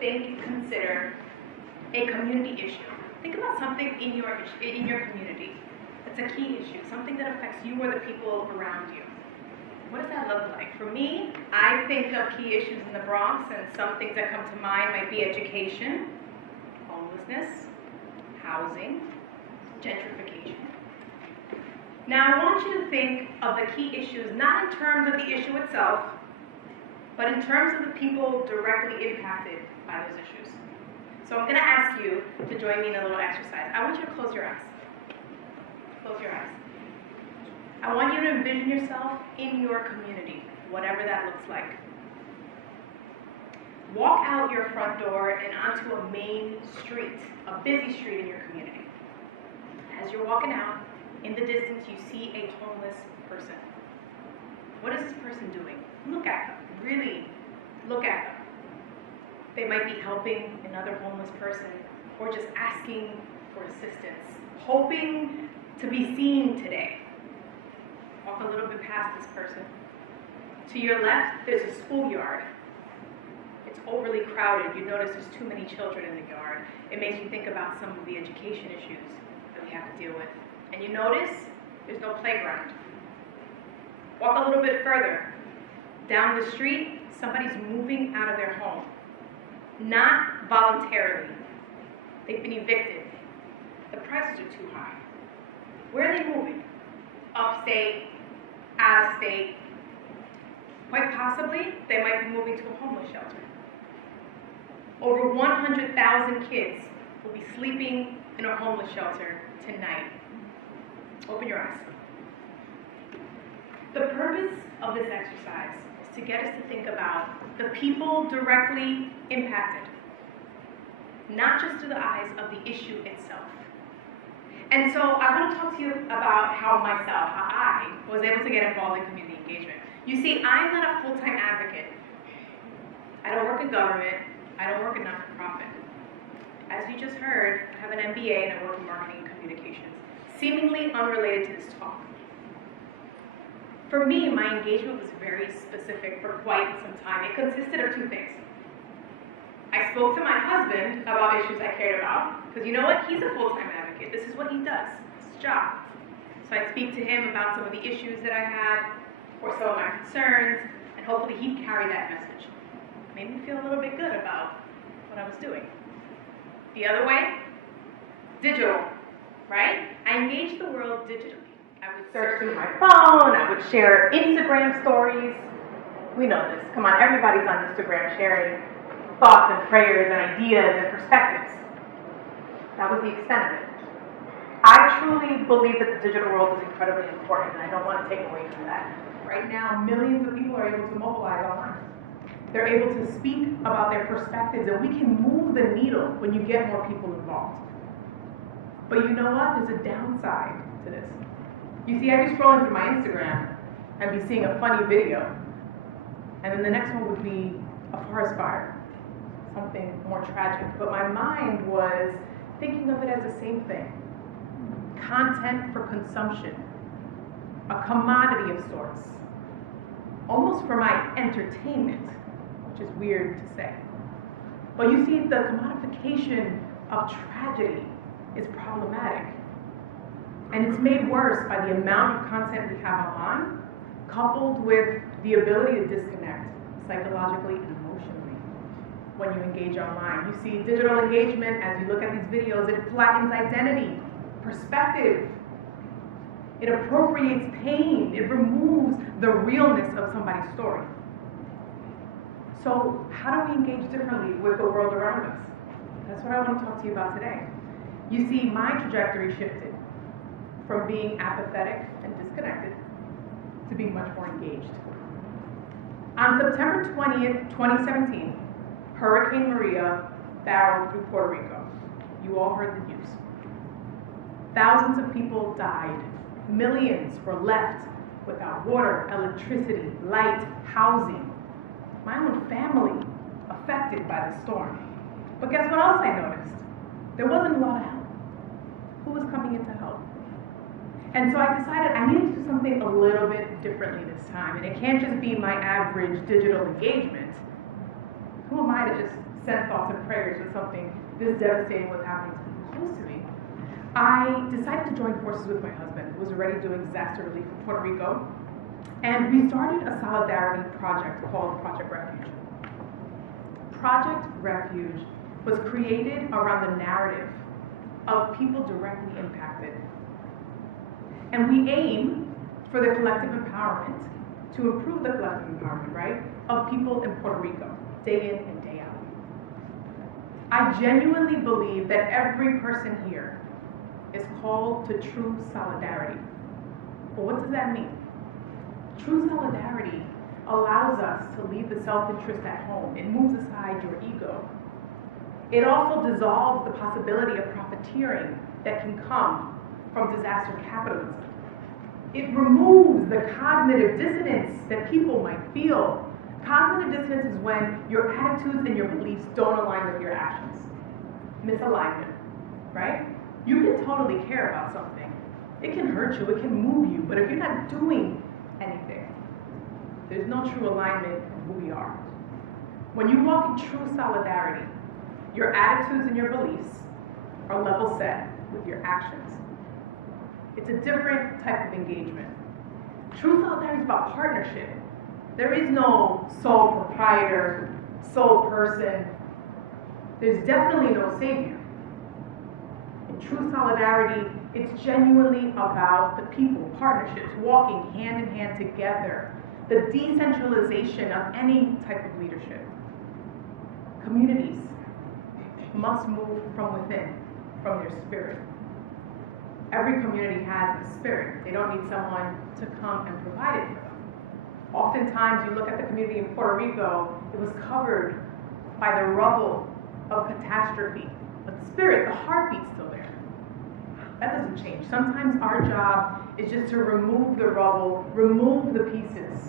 consider a community issue. Think about something in your community that's a key issue, something that affects you or the people around you. What does that look like? For me, I think of key issues in the Bronx, and some things that come to mind might be education, homelessness, housing, gentrification. Now, I want you to think of the key issues not in terms of the issue itself, but in terms of the people directly impacted by those issues. So I'm going to ask you to join me in a little exercise. I want you to close your eyes. Close your eyes. I want you to envision yourself in your community, whatever that looks like. Walk out your front door and onto a main street, a busy street in your community. As you're walking out, in the distance you see a homeless person. What is this person doing? Look at them. Really look at them. They might be helping another homeless person or just asking for assistance, hoping to be seen today. Walk a little bit past this person. To your left, there's a schoolyard. It's overly crowded. You notice there's too many children in the yard. It makes you think about some of the education issues that we have to deal with. And you notice there's no playground. Walk a little bit further. Down the street, somebody's moving out of their home. Not voluntarily. They've been evicted. The prices are too high. Where are they moving? Upstate, out of state. Quite possibly, they might be moving to a homeless shelter. Over 100,000 kids will be sleeping in a homeless shelter tonight. Open your eyes. The purpose of this exercise is to get us to think about the people directly impacted, not just through the eyes of the issue itself. And so I want to talk to you about how I was able to get involved in community engagement. You see, I'm not a full-time advocate. I don't work in government. I don't work in not-for-profit. As you just heard, I have an MBA and I work in marketing and communications, seemingly unrelated to this talk. For me, my engagement was very specific for quite some time. It consisted of two things. I spoke to my husband about issues I cared about, because you know what? He's a full-time advocate. This is what he does. It's his job. So I'd speak to him about some of the issues that I had, or some of my concerns, and hopefully he'd carry that message. Made me feel a little bit good about what I was doing. The other way, digital, right? I engaged the world digitally. I would search through my phone, I would share Instagram stories. We know this. Come on, everybody's on Instagram sharing thoughts and prayers and ideas and perspectives. That was the extent of it. I truly believe that the digital world is incredibly important, and I don't want to take away from that. Right now, millions of people are able to mobilize online. They're able to speak about their perspectives, and we can move the needle when you get more people involved. But you know what? There's a downside to this. You see, I'd be scrolling through my Instagram and be seeing a funny video, and then the next one would be a forest fire, something more tragic. But my mind was thinking of it as the same thing. Content for consumption, a commodity of sorts, almost for my entertainment, which is weird to say. But you see, the commodification of tragedy is problematic. And it's made worse by the amount of content we have online, coupled with the ability to disconnect psychologically and emotionally when you engage online. You see, digital engagement, as you look at these videos, it flattens identity, perspective. It appropriates pain. It removes the realness of somebody's story. So how do we engage differently with the world around us? That's what I want to talk to you about today. You see, my trajectory shifted from being apathetic and disconnected to being much more engaged. On September 20th, 2017, Hurricane Maria barreled through Puerto Rico. You all heard the news. Thousands of people died. Millions were left without water, electricity, light, housing. My own family affected by the storm. But guess what else I noticed? There wasn't a lot of help. Who was coming in to help? And so I decided I needed to do something a little bit differently this time. And it can't just be my average digital engagement. Who am I to just send thoughts thoughts and prayers when something this devastating was happening to people close to me, I decided to join forces with my husband, who was already doing disaster relief in Puerto Rico, and we started a solidarity project called Project Refuge. Project Refuge was created around the narrative of people directly impacted. And we aim for the collective empowerment, to improve the collective empowerment, right, of people in Puerto Rico, day in and day out. I genuinely believe that every person here is called to true solidarity. But what does that mean? True solidarity allows us to leave the self-interest at home. It moves aside your ego. It also dissolves the possibility of profiteering that can come from disaster capitalism. It removes the cognitive dissonance that people might feel. Cognitive dissonance is when your attitudes and your beliefs don't align with your actions. Misalignment, right? You can totally care about something. It can hurt you, it can move you, but if you're not doing anything, there's no true alignment in who we are. When you walk in true solidarity, your attitudes and your beliefs are level set with your actions. It's a different type of engagement. True solidarity is about partnership. There is no sole proprietor, sole person. There's definitely no savior. In true solidarity, it's genuinely about the people, partnerships, walking hand in hand together, the decentralization of any type of leadership. Communities must move from within, from their spirit. Every community has a spirit. They don't need someone to come and provide it for them. Oftentimes, you look at the community in Puerto Rico, it was covered by the rubble of catastrophe. But the spirit, the heartbeat's still there. That doesn't change. Sometimes our job is just to remove the rubble, remove the pieces,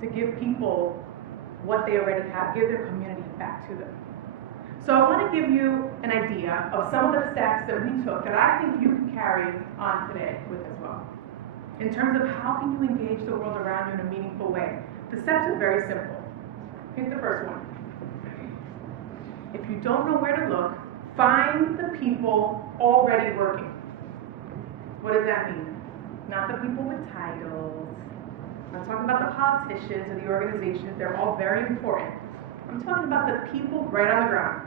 to give people what they already have, give their community back to them. So I want to give you an idea of some of the steps that we took that I think you can carry on today with as well. In terms of how can you engage the world around you in a meaningful way. The steps are very simple. Here's the first one. If you don't know where to look, find the people already working. What does that mean? Not the people with titles. I'm not talking about the politicians or the organizations. They're all very important. I'm talking about the people right on the ground,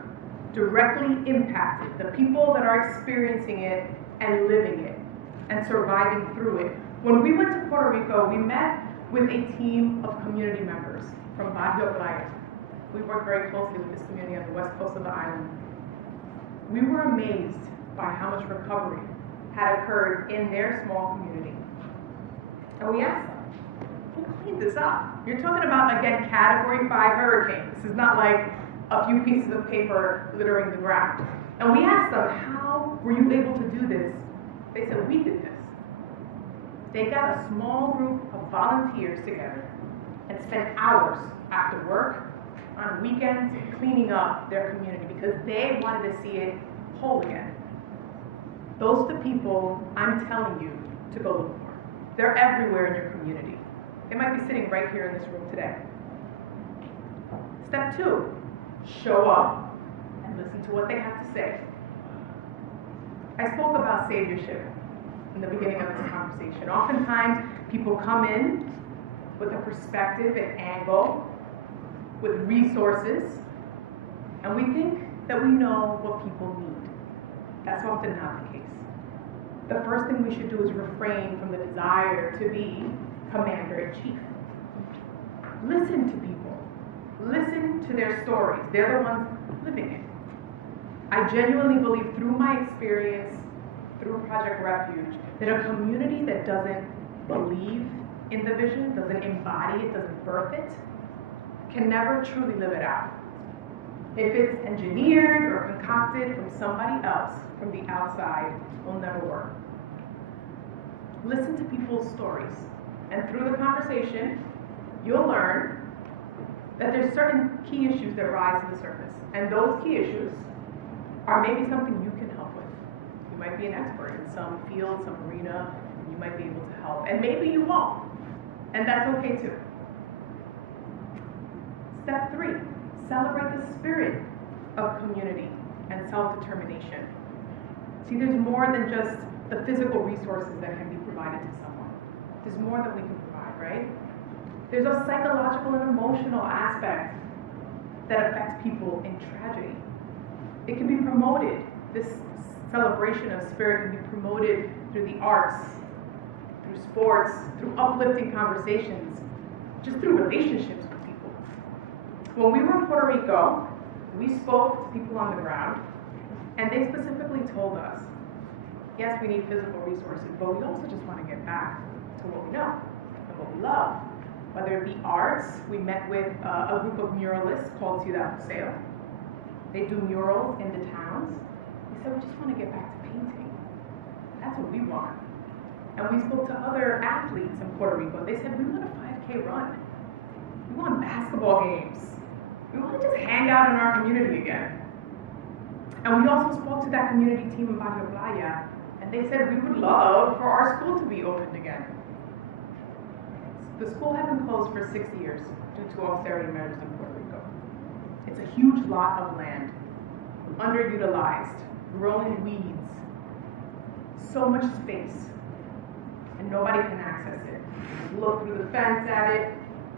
directly impacted, the people that are experiencing it and living it and surviving through it. When we went to Puerto Rico, we met with a team of community members from Barrio Playa. We worked very closely with this community on the west coast of the island. We were amazed by how much recovery had occurred in their small community. And we asked them, who cleaned this up? You're talking about, again, Category 5 hurricane. This is not like a few pieces of paper littering the ground. And we asked them, how were you able to do this? They said, we did this. They got a small group of volunteers together and spent hours after work, on weekends, cleaning up their community because they wanted to see it whole again. Those are the people I'm telling you to go look for. They're everywhere in your community. They might be sitting right here in this room today. Step 2, show up and listen to what they have to say. I spoke about saviorship in the beginning of this conversation. Oftentimes, people come in with a perspective and angle, with resources, and we think that we know what people need. That's often not the case. The first thing we should do is refrain from the desire to be commander-in-chief. Listen to people. Listen to their stories. They're the ones living it. I genuinely believe through my experience, through Project Refuge, that a community that doesn't believe in the vision, doesn't embody it, doesn't birth it, can never truly live it out. If it's engineered or concocted from somebody else, from the outside, it will never work. Listen to people's stories, and through the conversation, you'll learn that there's certain key issues that rise to the surface, and those key issues are maybe something you can help with. You might be an expert in some field, some arena, and you might be able to help, and maybe you won't, and that's okay too. Step 3, celebrate the spirit of community and self-determination. See, there's more than just the physical resources that can be provided to someone. There's more that we can provide, right? There's a psychological and emotional aspect that affects people in tragedy. It can be promoted. This celebration of spirit can be promoted through the arts, through sports, through uplifting conversations, just through relationships with people. When we were in Puerto Rico, we spoke to people on the ground, and they specifically told us, yes, we need physical resources, but we also just want to get back to what we know and what we love. Whether it be arts, we met with a group of muralists called Ciudad Museo. They do murals in the towns. We said, we just want to get back to painting. That's what we want. And we spoke to other athletes in Puerto Rico. They said, we want a 5K run. We want basketball games. We want to just hang out in our community again. And we also spoke to that community team in Barrio Playa, and they said, we would love for our school to be opened again. The school had been closed for 6 years due to austerity measures in Puerto Rico. It's a huge lot of land, underutilized, growing weeds, so much space, and nobody can access it. You look through the fence at it,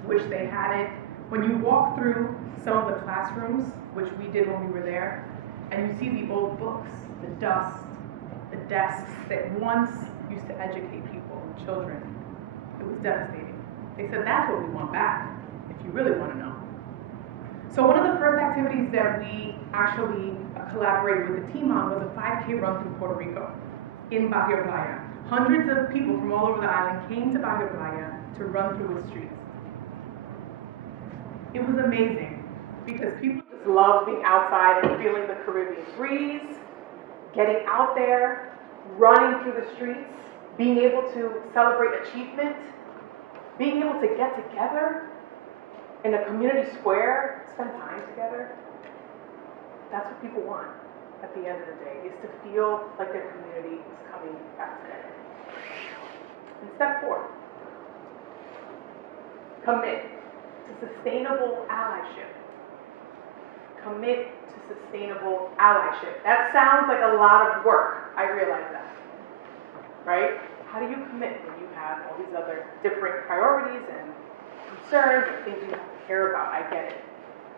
wish they had it. When you walk through some of the classrooms, which we did when we were there, and you see the old books, the dust, the desks that once used to educate people, children, it was devastating. They said, that's what we want back, if you really want to know. So one of the first activities that we actually collaborated with the team on was a 5K run through Puerto Rico in Barrio Playa. Hundreds of people from all over the island came to Barrio Playa to run through its streets. It was amazing because people just love being outside and feeling the Caribbean breeze, getting out there, running through the streets, being able to celebrate achievement, being able to get together in a community square, spend time together. That's what people want at the end of the day, is to feel like their community is coming back together. And step 4, commit to sustainable allyship. Commit to sustainable allyship. That sounds like a lot of work. I realize that, right? How do you commit when you have all these other different priorities and concerns and things you have to care about? I get it.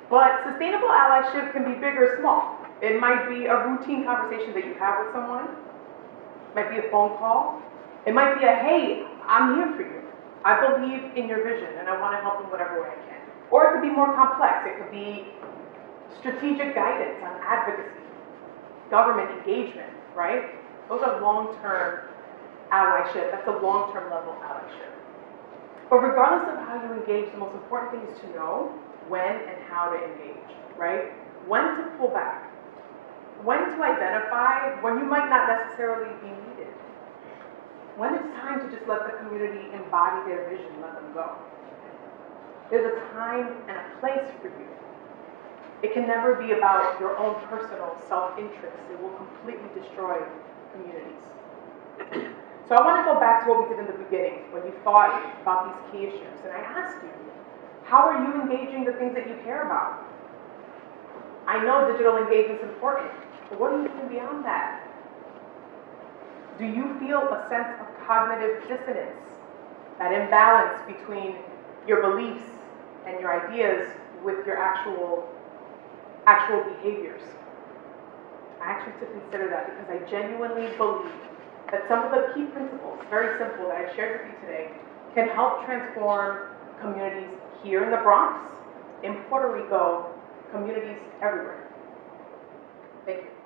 But sustainable allyship can be big or small. It might be a routine conversation that you have with someone. It might be a phone call. It might be a, hey, I'm here for you. I believe in your vision and I want to help in whatever way I can. Or it could be more complex. It could be strategic guidance on advocacy, government engagement, right? Those are long-term allyship. That's a long-term level allyship. But regardless of how you engage, the most important thing is to know when and how to engage, right? When to pull back. When to identify when you might not necessarily be needed. When it's time to just let the community embody their vision, let them go. There's a time and a place for you. It can never be about your own personal self-interest. It will completely destroy communities. So I want to go back to what we did in the beginning, when you thought about these key issues. And I asked you, how are you engaging the things that you care about? I know digital engagement is important, but what are you doing beyond that? Do you feel a sense of cognitive dissonance, that imbalance between your beliefs and your ideas with your actual behaviors? I ask you to consider that because I genuinely believe that some of the key principles, very simple, that I shared with you today, can help transform communities here in the Bronx, in Puerto Rico, communities everywhere. Thank you.